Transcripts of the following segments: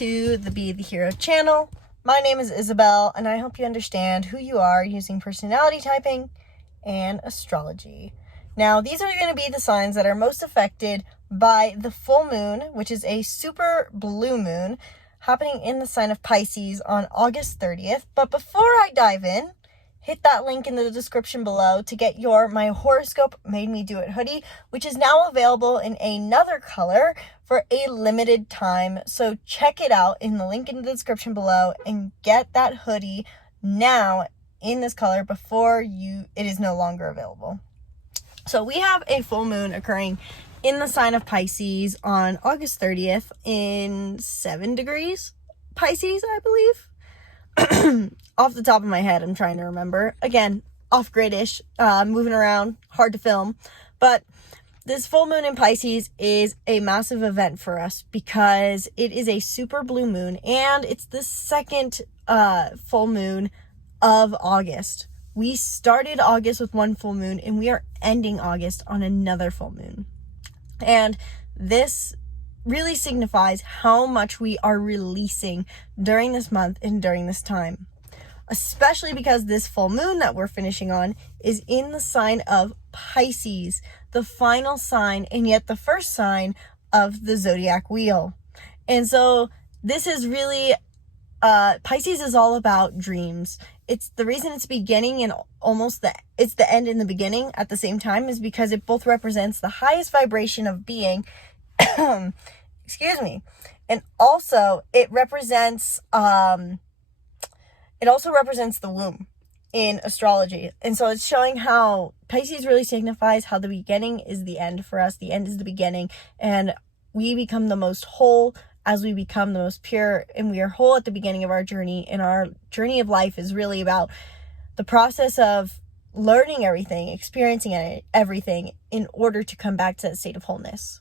to the Be the Hero channel. My name is Isabelle, and I help you understand who you are using personality typing and astrology. Now, these are going to be the signs that are most affected by the full moon, which is a super blue moon, happening in the sign of Pisces on August 30th. But before I dive in, hit that link in the description below to get my Horoscope Made Me Do It hoodie, which is now available in another color for a limited time. So check it out in the link in the description below and get that hoodie now in this color before it is no longer available. So we have a full moon occurring in the sign of Pisces on August 30th in 7 degrees Pisces, I believe. Off the top of my head, I'm trying to remember. Again, off-grid-ish, moving around, hard to film. But this full moon in Pisces is a massive event for us because it is a super blue moon, and it's the second full moon of August. We started August with one full moon, and we are ending August on another full moon. And this really signifies how much we are releasing during this month and during this time. Especially because this full moon that we're finishing on is in the sign of Pisces, the final sign, and yet the first sign of the zodiac wheel. And so this is really, Pisces is all about dreams. It's the reason it's beginning and it's the end and the beginning at the same time is because it both represents the highest vibration of being, excuse me, and also it represents, it also represents the womb in astrology. And so it's showing how Pisces really signifies how the beginning is the end for us. The end is the beginning. And we become the most whole as we become the most pure. And we are whole at the beginning of our journey. And our journey of life is really about the process of learning everything, experiencing everything in order to come back to that state of wholeness.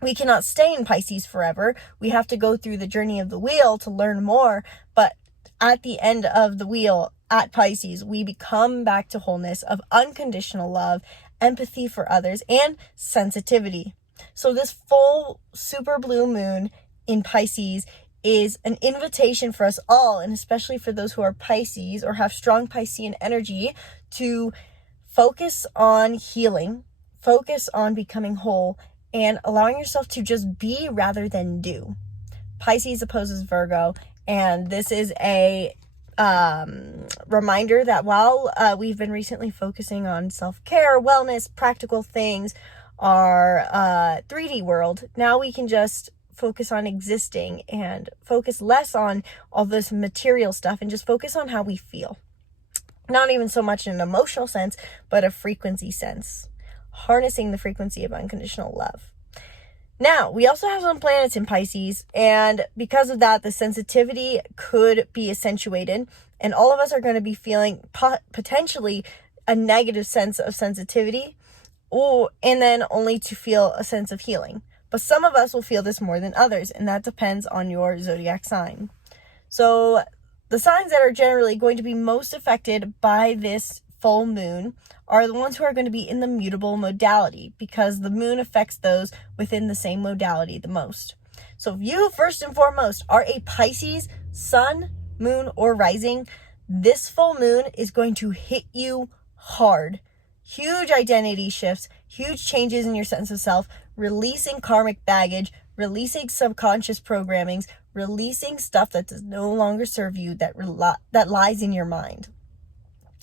We cannot stay in Pisces forever. We have to go through the journey of the wheel to learn more. But at the end of the wheel at Pisces, we become back to wholeness of unconditional love, empathy for others, and sensitivity. So this full super blue moon in Pisces is an invitation for us all, and especially for those who are Pisces or have strong Piscean energy, to focus on healing, focus on becoming whole, and allowing yourself to just be rather than do. Pisces opposes Virgo. And this is a reminder that while we've been recently focusing on self-care, wellness, practical things, our 3D world, now we can just focus on existing and focus less on all this material stuff and just focus on how we feel. Not even so much in an emotional sense, but a frequency sense. Harnessing the frequency of unconditional love. Now, we also have some planets in Pisces, and because of that, the sensitivity could be accentuated, and all of us are going to be feeling potentially a negative sense of sensitivity, and then only to feel a sense of healing. But some of us will feel this more than others, and that depends on your zodiac sign. So, the signs that are generally going to be most affected by this full moon are the ones who are going to be in the mutable modality, because the moon affects those within the same modality the most. So if you, first and foremost, are a Pisces sun, moon, or rising, this full moon is going to hit you hard. Huge identity shifts, huge changes in your sense of self, releasing karmic baggage, releasing subconscious programmings, releasing stuff that does no longer serve you, that lies in your mind.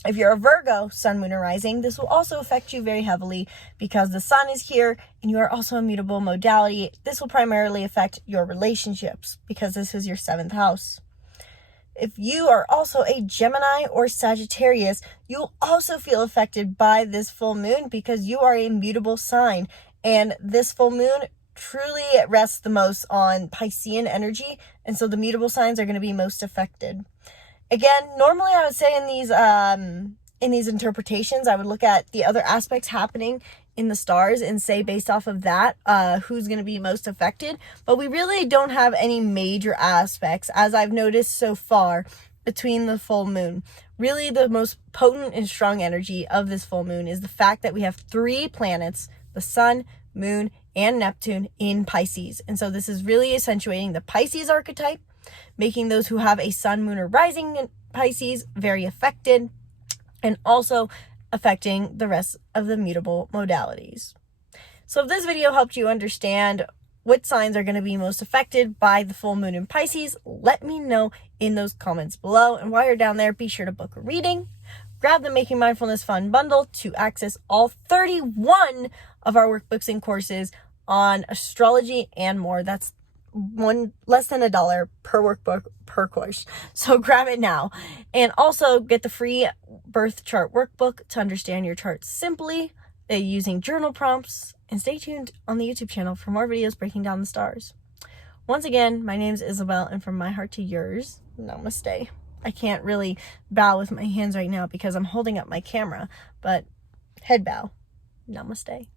If you're a Virgo, sun, moon, or rising, this will also affect you very heavily because the sun is here and you are also a mutable modality. This will primarily affect your relationships because this is your 7th house. If you are also a Gemini or Sagittarius, you'll also feel affected by this full moon because you are a mutable sign. And this full moon truly rests the most on Piscean energy. And so the mutable signs are going to be most affected. Again, normally I would say in these interpretations, I would look at the other aspects happening in the stars and say based off of that, who's going to be most affected. But we really don't have any major aspects, as I've noticed so far, between the full moon. Really, the most potent and strong energy of this full moon is the fact that we have 3 planets, the sun, moon, and Neptune in Pisces. And so this is really accentuating the Pisces archetype, making those who have a sun, moon, or rising in Pisces very affected, and also affecting the rest of the mutable modalities. So if this video helped you understand what signs are going to be most affected by the full moon in Pisces, let me know in those comments below. And while you're down there, be sure to book a reading. Grab the Making Mindfulness Fun bundle to access all 31 of our workbooks and courses on astrology and more. That's less than $1 per workbook per course. So grab it now. And also get the free birth chart workbook to understand your chart simply using journal prompts. And stay tuned on the YouTube channel for more videos breaking down the stars. Once again, my name is Isabelle, and from my heart to yours, namaste. I can't really bow with my hands right now because I'm holding up my camera, but head bow. Namaste.